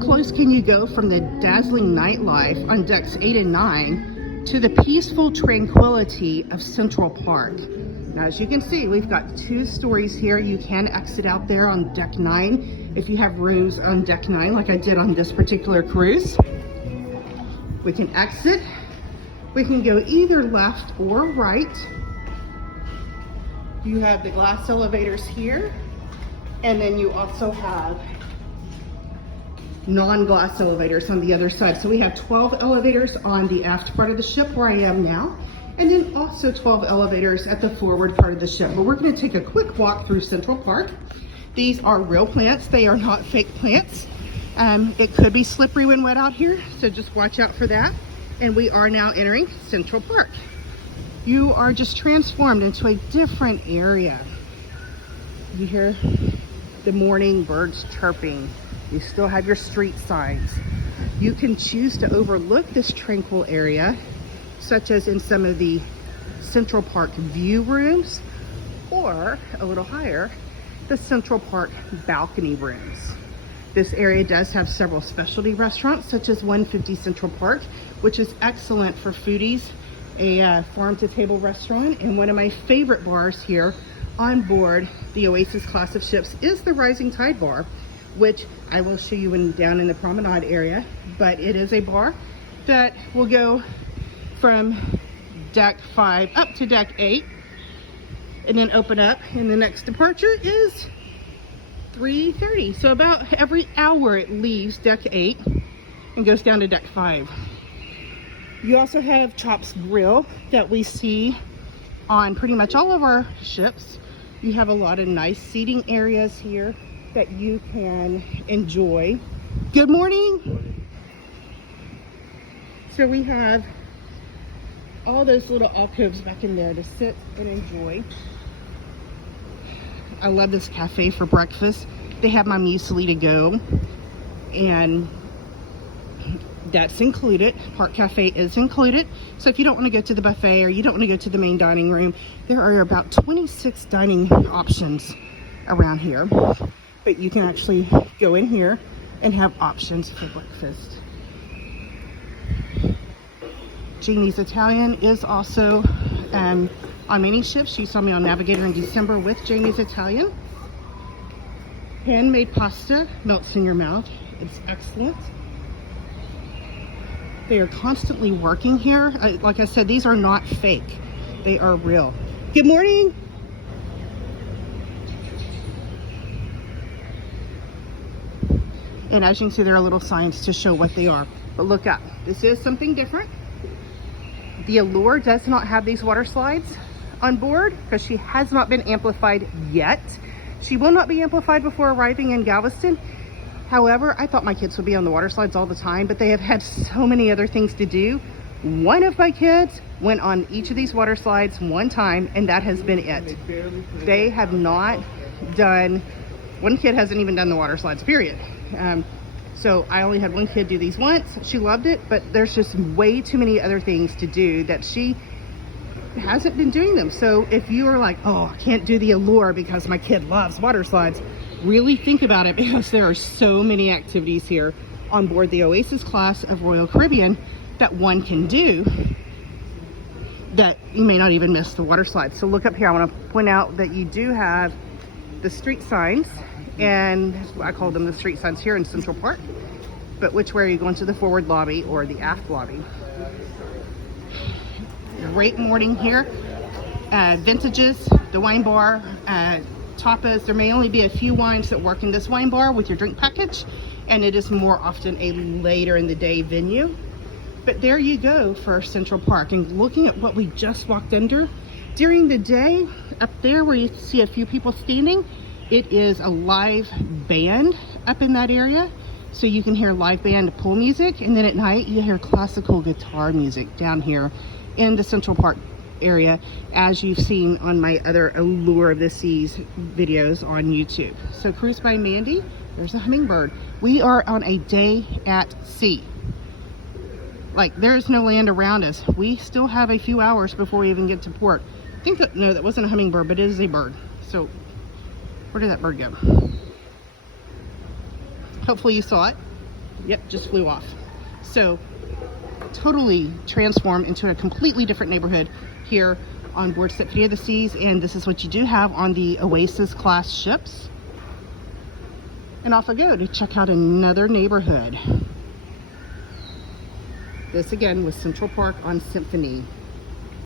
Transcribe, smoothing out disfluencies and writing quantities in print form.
close can you go from the dazzling nightlife on decks 8 and 9 to the peaceful tranquility of Central Park? Now, as you can see, we've got 2 stories here. You can exit out there on deck 9 if you have rooms on deck 9, like I did on this particular cruise. We can exit. We can go either left or right. You have the glass elevators here, and then you also have non-glass elevators on the other side. So we have 12 elevators on the aft part of the ship where I am now, and then also 12 elevators at the forward part of the ship. But we're going to take a quick walk through Central Park. These are real plants. They are not fake plants. It could be slippery when wet out here, so just watch out for that. And we are now entering Central Park. You are just transformed into a different area. You hear the morning birds chirping. You still have your street signs. You can choose to overlook this tranquil area, such as in some of the Central Park view rooms, or a little higher, the Central Park balcony rooms. This area does have several specialty restaurants, such as 150 Central Park, which is excellent for foodies, a farm-to-table restaurant. And one of my favorite bars here on board the Oasis class of ships is the Rising Tide Bar, which I will show you down in the promenade area. But it is a bar that will go from deck 5 up to deck 8 and then open up, and the next departure is 3:30. So about every hour it leaves deck 8 and goes down to deck 5. You also have Chops Grill that we see on pretty much all of our ships. You have a lot of nice seating areas here that you can enjoy. Good morning. So we have all those little alcoves back in there to sit and enjoy. I love this cafe for breakfast. They have my muesli to go, and that's included. Park Cafe is included. So if you don't want to go to the buffet or you don't want to go to the main dining room, there are about 26 dining options around here. But you can actually go in here and have options for breakfast. Janie's Italian is also on many ships. You saw me on Navigator in December with Janie's Italian. Handmade pasta melts in your mouth. It's excellent. They are constantly working here. Like I said, these are not fake. They are real. Good morning. And as you can see, there are little signs to show what they are. But look up. This is something different. The Allure does not have these water slides on board because she has not been amplified yet. She will not be amplified before arriving in Galveston. However, I thought my kids would be on the water slides all the time, but they have had so many other things to do. One of my kids went on each of these water slides one time, and that has been it. They have not done, one kid hasn't even done the water slides, period. So I only had one kid do these once. She loved it, but there's just way too many other things to do that she hasn't been doing them. So if you are like, oh, I can't do the Allure because my kid loves water slides, really think about it, because there are so many activities here on board the Oasis class of Royal Caribbean that one can do that you may not even miss the water slides. So look up here. I want to point out that you do have the street signs, and I call them the street signs here in Central Park, but which way are you going, to the forward lobby or the aft lobby? Great morning here. Vintages, the wine bar, tapas. There may only be a few wines that work in this wine bar with your drink package, and it is more often a later in the day venue. But there you go for Central Park. And looking at what we just walked under, during the day, up there where you see a few people standing, it is a live band up in that area. So you can hear live band pool music, and then at night you hear classical guitar music down here in the Central Park area, as you've seen on my other Allure of the Seas videos on YouTube. So Cruise by Mandy, there's a hummingbird. We are on a day at sea. Like, there's no land around us. We still have a few hours before we even get to port. I think that, no, that wasn't a hummingbird, but it is a bird. So where did that bird go? Hopefully you saw it. Yep, just flew off. So totally transformed into a completely different neighborhood here on board Symphony of the Seas, and this is what you do have on the Oasis class ships. And off I go to check out another neighborhood. This again was Central Park on Symphony.